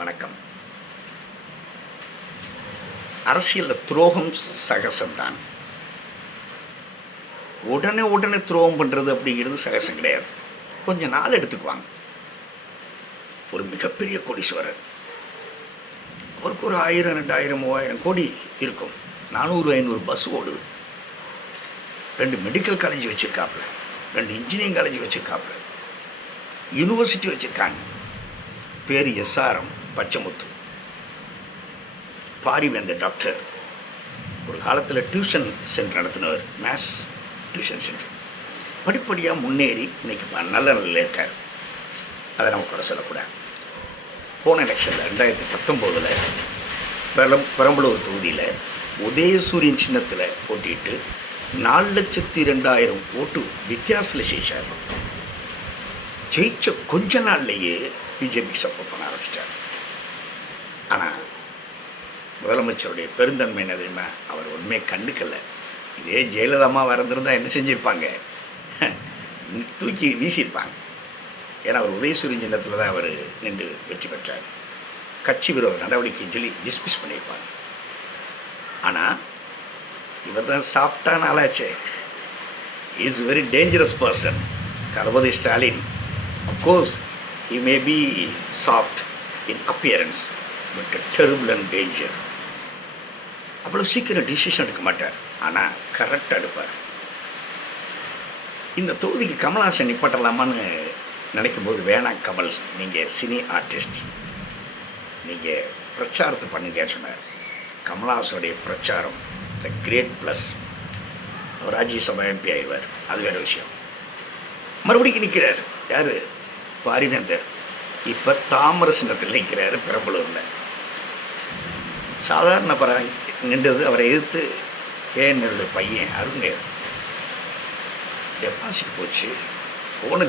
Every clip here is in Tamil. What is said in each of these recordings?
வணக்கம். அரசியலில் துரோகம் சகசம்தான். உடனே துரோகம் பண்ணுறது அப்படிங்கிறது சகசம் கிடையாது. கொஞ்சம் நாள் எடுத்துக்குவாங்க. ஒரு மிகப்பெரிய கோடீஸ்வரர், அவருக்கு ஒரு 1000, 2000, 3000 கோடி இருக்கும். 400-500 பஸ் ஓடுது. 2 மெடிக்கல் காலேஜ் வச்சுருக்காப்புல, 2 இன்ஜினியரிங் காலேஜ் வச்சுருக்காப்புல, யூனிவர்சிட்டி வச்சுருக்காங்க. பேர் எஸ்ஆர்எம் பச்சைமுத்து. பாரிவேந்தர் டாக்டர். ஒரு காலத்தில் டியூஷன் சென்டர் நடத்தினவர், மேத்ஸ் டியூஷன் சென்டர். படிப்படியாக முன்னேறி இன்றைக்கி நல்ல நிலையில் இருக்கார். அதை நம்ம கூட சொல்லக்கூடாது. போன எலெக்ஷனில் 2019 பெரம்பலூர் தொகுதியில் உதயசூரியன் சின்னத்தில் போட்டிட்டு 4,02,000 ஓட்டு வித்தியாசத்தில் ஜெயிச்சார். ஜெயிச்ச கொஞ்ச நாள்லேயே பிஜேபிக்கு சப்போர்ட் பண்ண ஆரம்பிச்சிட்டார். ஆனால் முதலமைச்சருடைய பெருந்தன்மை என்ன தெரியுமா? அவர் உண்மையை கண்டுக்கலை. இதே ஜெயலலிதாமா வரந்திருந்தால் என்ன செஞ்சுருப்பாங்க? தூக்கி வீசியிருப்பாங்க. ஏன்னா அவர் உதயசூரியன் சின்னத்தில் தான் அவர் நின்று வெற்றி பெற்றார். கட்சி விரோத நடவடிக்கைன்னு சொல்லி டிஸ்மிஸ் பண்ணியிருப்பாங்க. ஆனால் இவர் தான் சாப்பிட்டான ஆளாச்சே. Is very dangerous person. Thalapathy Stalin. Of course he may be soft in appearance but terrible and danger. அவ்வளோ சீக்கிரம் டிசிஷன் எடுக்க மாட்டார், ஆனால் கரெக்டாக எடுப்பார். இந்த தொகுதிக்கு கமல்ஹாசன் நிப்பாட்டலாமான்னு நினைக்கும்போது, வேணாம் கமல், நீங்கள் சினி ஆர்டிஸ்ட், நீங்கள் பிரச்சாரத்தை பண்ணுங்க சொன்னார். கமல்ஹாசனுடைய பிரச்சாரம் த கிரேட் ப்ளஸ். அவர் ராஜ்யசபா எம்பி ஆயிடுவார், அது வேறு விஷயம். மறுபடியும் நிற்கிறார் யார்? பாரிவேந்தர். இப்போ தாமர சின்னத்தில் நிற்கிறார் பெரம்பலூரில். சாதாரண நின்றது. அவரை எதிர்த்து கேஎன்ஆருடைய பையன் அருண்யர் டெபாசிட் போச்சு. போன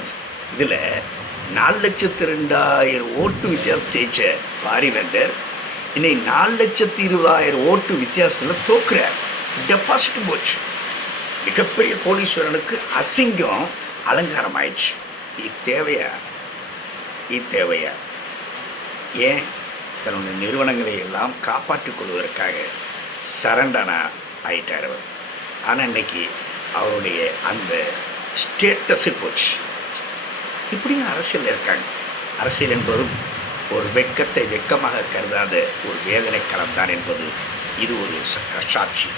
இதில் 4,02,000 ஓட்டு வித்தியாசம் ஜெயிச்ச பாரிவேந்தர் இன்னைக்கு 4,20,000 ஓட்டு வித்தியாசத்தில் தோக்குறார். டெபாசிட்டும் போச்சு. மிகப்பெரிய கோடீஸ்வரனுக்கு அசிங்கம் அலங்காரம் ஆயிடுச்சு. இது தேவையா? ஏன்? தன்னுடைய நிறுவனங்களை எல்லாம் காப்பாற்றிக் கொள்வதற்காக சரண்டனா ஆயிட்டார் அவர். ஆனால் இன்னைக்கு அவருடைய அந்த ஸ்டேட்டஸு போச்சு. இப்படியும் அரசியல் இருக்காங்க. அரசியல் என்பதும் ஒரு வெட்கத்தை வெட்கமாக கருதாத ஒரு வேதனை களம்தான் என்பது இது ஒரு சாட்சி.